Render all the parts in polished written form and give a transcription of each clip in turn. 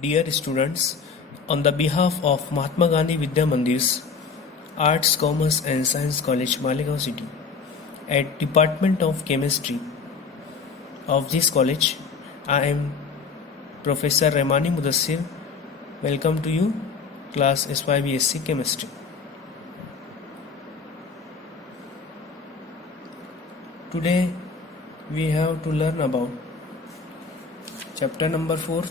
Dear students, on the behalf of Mahatma Gandhi Vidya Mandir's Arts, Commerce and Science College, Malegaon City, at Department of Chemistry of this college, I am Professor Remani Mudassir. Welcome to you, class SYBSC Chemistry. Today we have to learn about chapter number 4,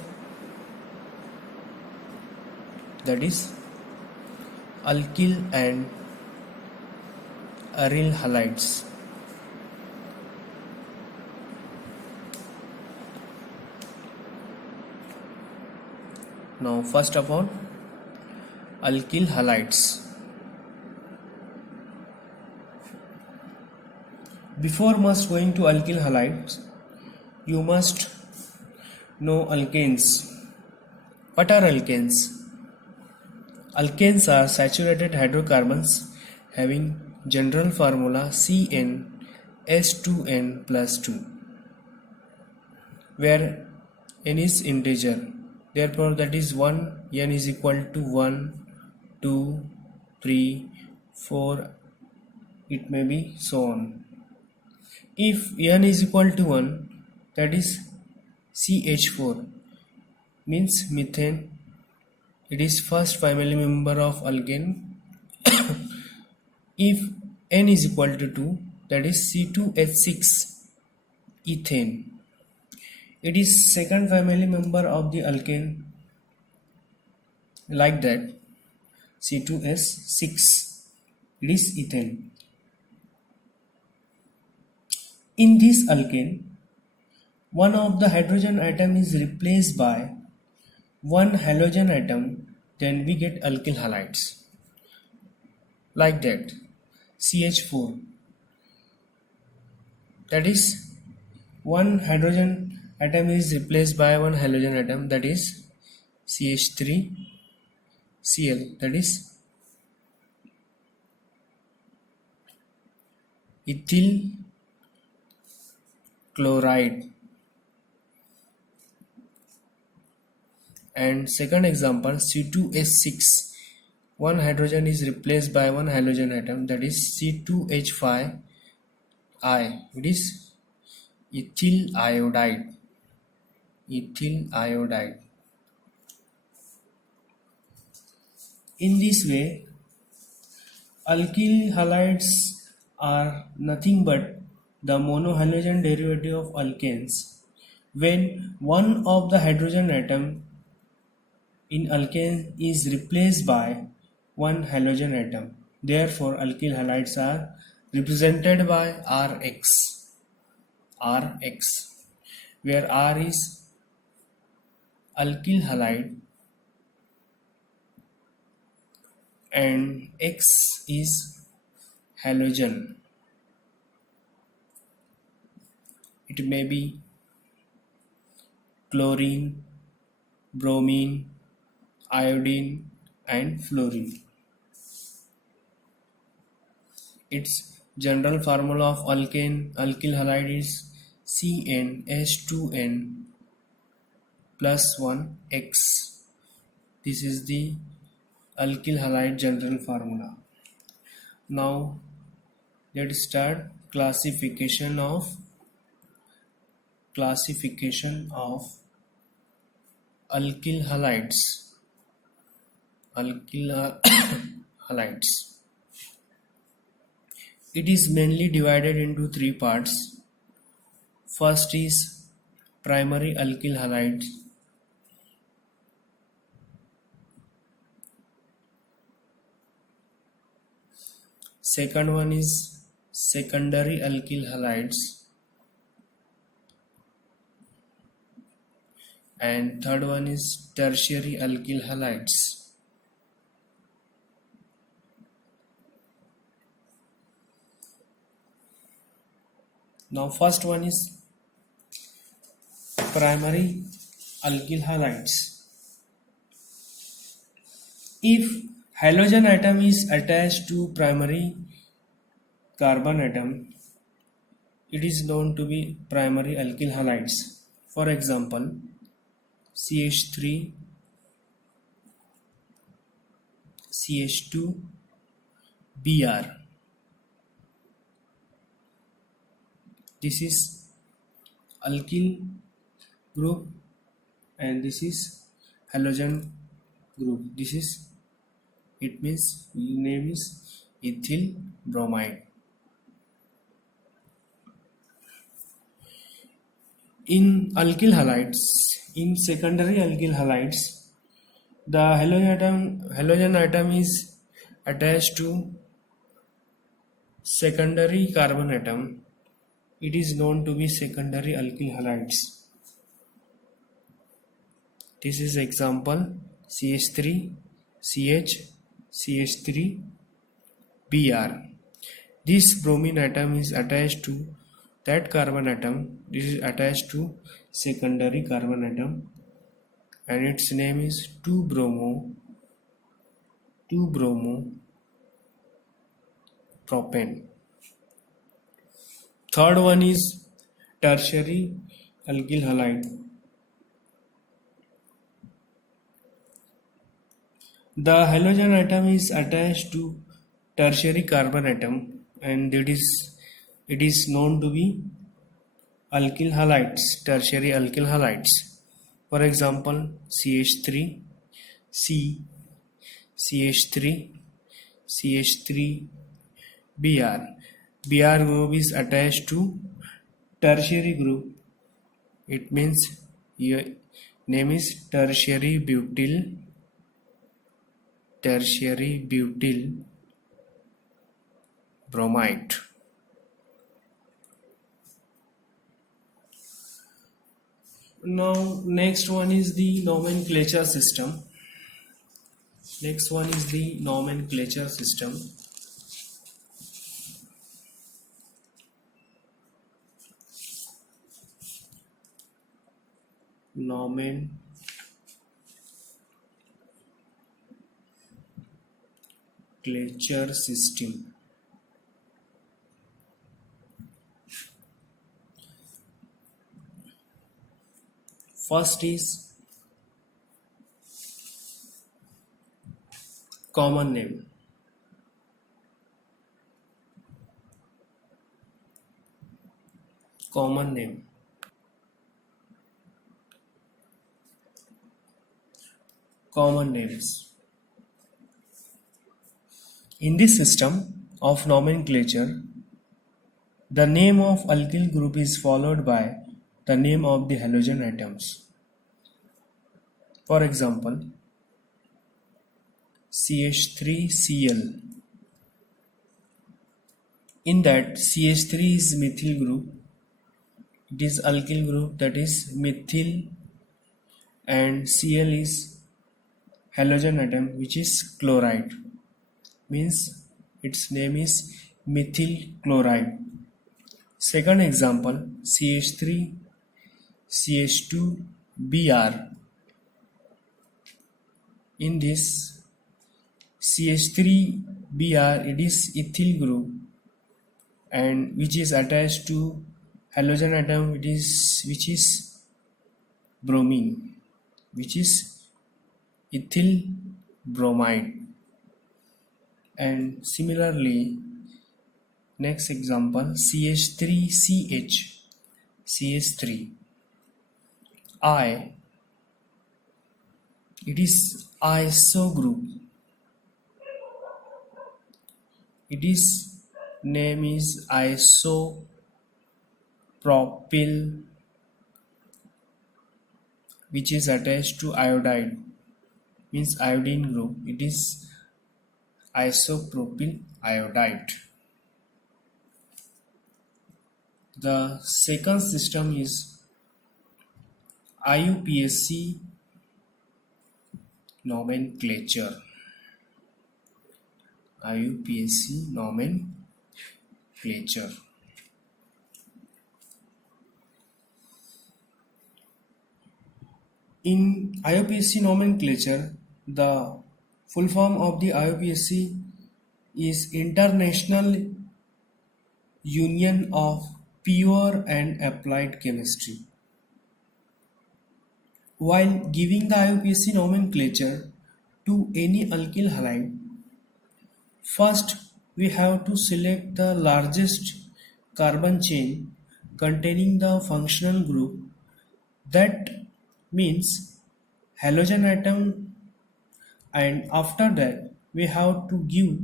that is alkyl and aryl halides. Now first of all, alkyl halides. Before much going to alkyl halides, you must know alkanes. What are alkanes? Alkanes are saturated hydrocarbons having general formula CnH2n plus 2, where n is integer. Therefore, that is 1, n is equal to 1, 2, 3, 4, it may be so on. If n is equal to 1, that is CH4, means methane. It is first family member of alkane. If n is equal to 2, that is C2H6, ethane. It is second family member of the alkane, like that, C2H6, it is ethane. In this alkane, one of the hydrogen atom is replaced by one halogen atom, then we get alkyl halides, like that, CH4, that is one hydrogen atom is replaced by one halogen atom, that is CH3Cl, that is ethyl chloride. And second example, C2H6, one hydrogen is replaced by one halogen atom, that is C2H5I, it is ethyl iodide. In this way, alkyl halides are nothing but the monohalogen derivative of alkanes when one of the hydrogen atom in alkane is replaced by one halogen atom. Therefore, alkyl halides are represented by Rx, where R is alkyl halide and X is halogen. It may be chlorine, bromine, iodine and fluorine. Its general formula of alkyl halide is CnH2n plus 1 X. This is the alkyl halide general formula. Now let's start classification of alkyl halides. It is mainly divided into three parts. First is primary alkyl halides. Second one is secondary alkyl halides. And third one is tertiary alkyl halides. Now first one is primary alkyl halides. If halogen atom is attached to primary carbon atom, it is known to be primary alkyl halides. For example, CH3 CH2Br. This is alkyl group and this is halogen group. This is, it means name is ethyl bromide. In alkyl halides, in secondary alkyl halides, the halogen atom is attached to secondary carbon atom. It is known to be secondary alkyl halides. This is example CH3, CH, CH3Br. This bromine atom is attached to that carbon atom. This is attached to secondary carbon atom and its name is 2-bromo-propane. Third one is tertiary alkyl halide. The halogen atom is attached to tertiary carbon atom and it is known to be alkyl halides, tertiary alkyl halides. For example, CH3, C, CH3, CH3Br. Br group is attached to tertiary group. It means your name is tertiary butyl bromide. Now next one is the nomenclature system. Nomenclature system. First is common name. Common names. In this system of nomenclature, the name of alkyl group is followed by the name of the halogen atoms. For example, CH3Cl. In that CH3 is methyl group. It is alkyl group, that is methyl, and Cl is halogen atom which is chloride. Means its name is methyl chloride. Second example, CH3 CH2Br. In this CH3Br, it is ethyl group and which is attached to halogen atom which is bromine, which is ethyl bromide. And similarly, next example, CH3CH, CH3I. It is iso group. Its name is isopropyl, which is attached to iodide, means iodine group. It is isopropyl iodide. The second system is IUPAC nomenclature. IUPAC nomenclature. In IUPAC nomenclature, the full form of the IUPAC is International Union of Pure and Applied Chemistry. While giving the IUPAC nomenclature to any alkyl halide, First, we have to select the largest carbon chain containing the functional group. That means halogen atom, and after that we have to give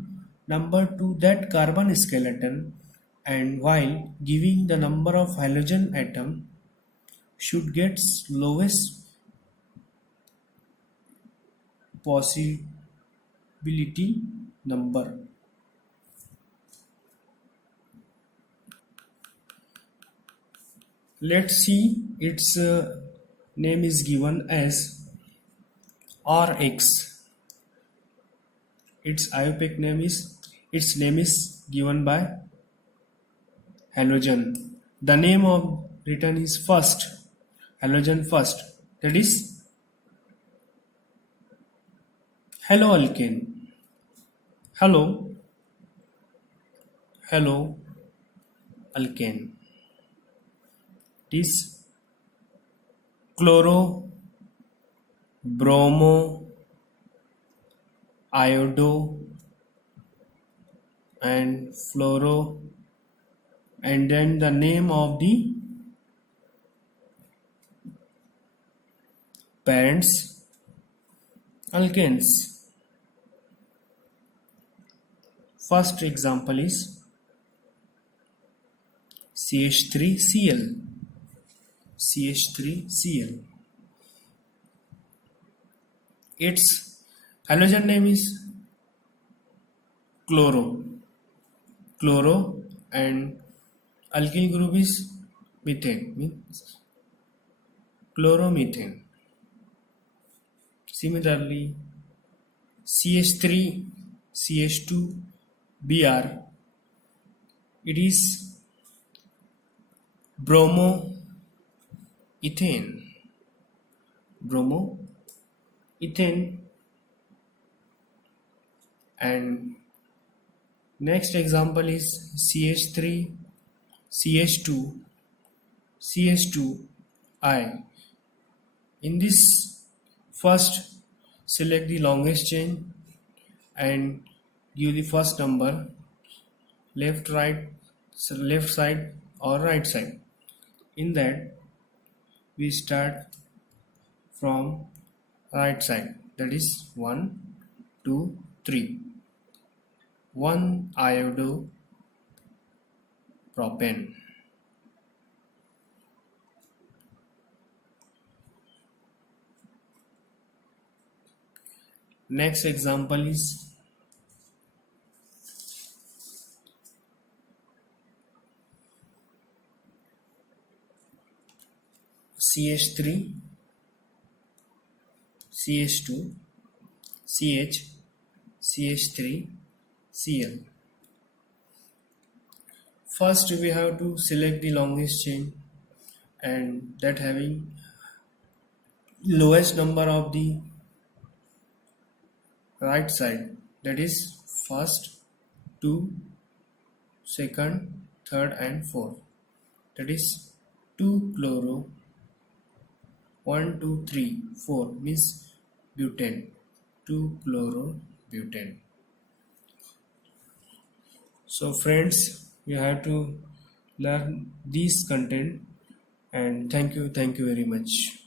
number to that carbon skeleton, and while giving the number of halogen atom should get lowest possibility number. Let's see its name is given as Rx. Its name is given by halogen. The name of written is first, halogen first, that is haloalkane. Halo, halo alkane. It is chloro, bromo, iodo, and fluoro, and then the name of the parents alkanes. First example is CH3Cl. CH3Cl. Its halogen name is chloro. Chloro, and alkyl group is methane, means chloromethane. Similarly, CH3 CH2 Br, it is bromoethane. Bromoethane. And next example is CH3 CH2 CH2I. In this, first select the longest chain and give the first number, left side or right side. In that, we start from right side, that is 1 2 3. 1 iodopropane. Next example is CH3 CH2 CH CH3 Cl. First we have to select the longest chain and that having lowest number of the right side, that is first, 2, second, third and fourth, that is 2 chloro, 1 2 3 4 means butane, 2 chlorobutane. So friends, you have to learn these content, and thank you very much.